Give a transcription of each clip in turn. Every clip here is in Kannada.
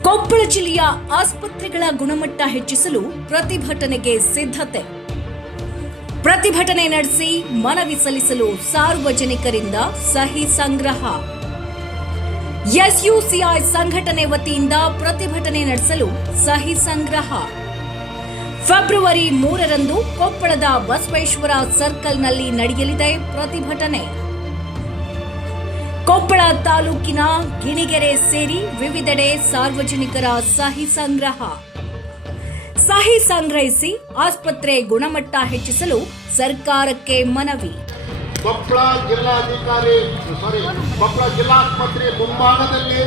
ಕೊಪ್ಪಳ ಜಿಲ್ಲೆಯ ಆಸ್ಪತ್ರೆಗಳ ಗುಣಮಟ್ಟ ಹೆಚ್ಚಿಸಲು ಪ್ರತಿಭಟನೆಗೆ ಸಿದ್ಧತೆ. ಪ್ರತಿಭಟನೆ ನಡೆಸಿ ಮನವಿ ಸಲ್ಲಿಸಲು ಸಾರ್ವಜನಿಕರಿಂದ ಸಹಿ ಸಂಗ್ರಹ. ಎಸ್ಯುಸಿಐ ಸಂಘಟನೆ ವತಿಯಿಂದ ಪ್ರತಿಭಟನೆ ನಡೆಸಲು ಸಹಿ ಸಂಗ್ರಹ. ಫೆಬ್ರವರಿ 3ರಂದು ಕೊಪ್ಪಳದ ಬಸವೇಶ್ವರ ಸರ್ಕಲ್ನಲ್ಲಿ ನಡೆಯಲಿದೆ ಪ್ರತಿಭಟನೆ. ಕೊಪ್ಪಳ ತಾಲೂಕಿನ ಗಿಣಿಗೆರೆ ಸೇರಿ ವಿವಿಧೆಡೆ ಸಾರ್ವಜನಿಕರ ಸಹಿ ಸಂಗ್ರಹ. ಸಹಿ ಸಂಗ್ರಹಿಸಿ ಆಸ್ಪತ್ರೆ ಗುಣಮಟ್ಟ ಹೆಚ್ಚಿಸಲು ಸರ್ಕಾರಕ್ಕೆ ಮನವಿ. ಕೊಪ್ಪಳ ಜಿಲ್ಲಾಸ್ಪತ್ರೆ ಮುಂಭಾಗದಲ್ಲಿ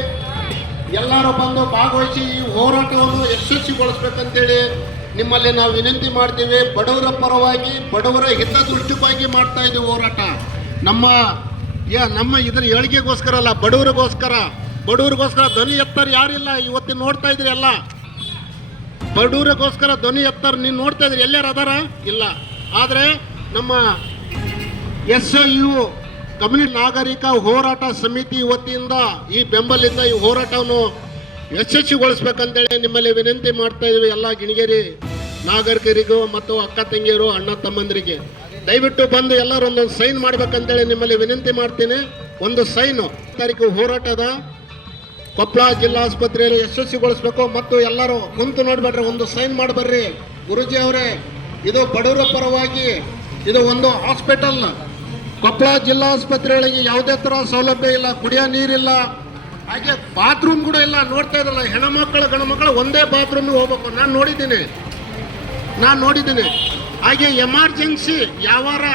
ಎಲ್ಲರೂ ಬಂದು ಭಾಗವಹಿಸಿ ಈ ಹೋರಾಟವನ್ನು ಯಶಸ್ವಿಗೊಳಿಸಬೇಕಂತೇಳಿ ನಿಮ್ಮಲ್ಲಿ ನಾವು ವಿನಂತಿ ಮಾಡ್ತೀವಿ. ಬಡವರ ಪರವಾಗಿ, ಬಡವರ ಹಿತದೃಷ್ಟಿಗಾಗಿ ಮಾಡ್ತಾ ಇದ್ದೀವಿ ಹೋರಾಟ. ನಮ್ಮ ಇದರ ಏಳಿಗೆಗೋಸ್ಕರ ಅಲ್ಲ, ಬಡವರಿಗೋಸ್ಕರ ಧ್ವನಿ ಎತ್ತರ ಯಾರಿಲ್ಲ. ಇವತ್ತು ನೋಡ್ತಾ ಇದ್ರಿ ಎಲ್ಲ ಬಡವರಿಗೋಸ್ಕರ ಧ್ವನಿ ಎತ್ತರ ನೀವು ನೋಡ್ತಾ ಇದ್ರಿ. ಎಲ್ಲಾರು ಅದಾರ? ಇಲ್ಲ. ಆದರೆ ನಮ್ಮ SIU ಕಮ್ಯುನಿಟಿ ನಾಗರಿಕ ಹೋರಾಟ ಸಮಿತಿ ವತಿಯಿಂದ ಈ ಬೆಂಬಲಿಂದ ಈ ಹೋರಾಟವನ್ನು ಯಶಸ್ವಿಗೊಳಿಸ್ಬೇಕಂತೇಳಿ ನಿಮ್ಮಲ್ಲಿ ವಿನಂತಿ ಮಾಡ್ತಾ ಇದ್ದೀವಿ. ಎಲ್ಲ ಗಿಣಿಗೇರಿ ನಾಗರಿಕರಿಗೂ ಮತ್ತು ಅಕ್ಕ ತಂಗಿಯರು, ಅಣ್ಣ ತಮ್ಮಂದರಿಗೆ ದಯವಿಟ್ಟು ಬಂದು ಎಲ್ಲರೂ ಒಂದೊಂದು ಸೈನ್ ಮಾಡ್ಬೇಕಂತೇಳಿ ನಿಮ್ಮಲ್ಲಿ ವಿನಂತಿ ಮಾಡ್ತೀನಿ. ಒಂದು ಸೈನು ತಾರೀಕು ಹೋರಾಟದ ಕೊಪ್ಪಳ ಜಿಲ್ಲಾಸ್ಪತ್ರೆಯಲ್ಲಿ ಯಶಸ್ವಿಗೊಳಿಸ್ಬೇಕು. ಮತ್ತು ಎಲ್ಲರೂ ಕುಂತು ನೋಡ್ಬೇಡ್ರಿ, ಒಂದು ಸೈನ್ ಮಾಡಿಬರ್ರಿ. ಗುರುಜಿ ಅವರೇ, ಇದು ಬಡವರ ಪರವಾಗಿ, ಇದು ಒಂದು ಹಾಸ್ಪಿಟಲ್. ಕೊಪ್ಪಳ ಜಿಲ್ಲಾಸ್ಪತ್ರೆಗಳಿಗೆ ಯಾವುದೇ ಥರ ಸೌಲಭ್ಯ ಇಲ್ಲ, ಕುಡಿಯೋ ನೀರಿಲ್ಲ, ಹಾಗೆ ಬಾತ್ರೂಮ್ ಕೂಡ ಇಲ್ಲ. ನೋಡ್ತಾ ಇದ್ರಲ್ಲ, ಹೆಣ್ಮಕ್ಳು ಗಂಡ್ಮಕ್ಳು ಒಂದೇ ಬಾತ್ರೂಮಿಗೆ ಹೋಗ್ಬೇಕು. ನಾನು ನೋಡಿದ್ದೀನಿ. ಹಾಗೆ ಎಮರ್ಜೆನ್ಸಿ ಯಾವಾರ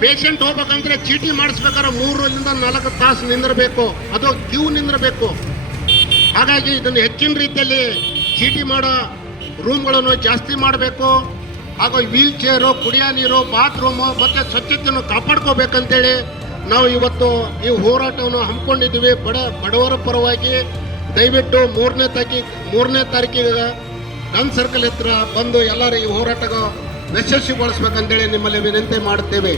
ಪೇಷಂಟ್ ಹೋಗ್ಬೇಕಂದ್ರೆ ಚೀಟಿ ಮಾಡಿಸ್ಬೇಕಾದ್ರೆ 3 ರಿಂದ 4 ತಾಸು ನಿಂದಿರಬೇಕು, ಅದು ಕ್ಯೂ ನಿಂದಿರಬೇಕು. ಹಾಗಾಗಿ ಇದನ್ನು ಹೆಚ್ಚಿನ ರೀತಿಯಲ್ಲಿ ಚೀಟಿ ಮಾಡೋ ರೂಮ್ಗಳನ್ನು ಜಾಸ್ತಿ ಮಾಡಬೇಕು. ಹಾಗೂ ವೀಲ್ ಚೇರು, ಕುಡಿಯೋ ನೀರು, ಬಾತ್ರೂಮು ಮತ್ತು ಸ್ವಚ್ಛತೆಯನ್ನು ಕಾಪಾಡ್ಕೋಬೇಕಂತೇಳಿ ನಾವು ಇವತ್ತು ಈ ಹೋರಾಟವನ್ನು ಹಮ್ಮಿಕೊಂಡಿದ್ದೀವಿ. ಬಡವರ ಪರವಾಗಿ ದಯವಿಟ್ಟು 3ನೇ ತಾರೀಕಿಗೆ ಗನ್ ಸರ್ಕಲ್ ಹತ್ರ ಬಂದು ಎಲ್ಲರೂ ಈ ಹೋರಾಟ ಯಶಸ್ವಿಗೊಳಿಸ್ಬೇಕಂತೇಳಿ ನಿಮ್ಮಲ್ಲಿ ವಿನಂತಿ ಮಾಡುತ್ತೇವೆ.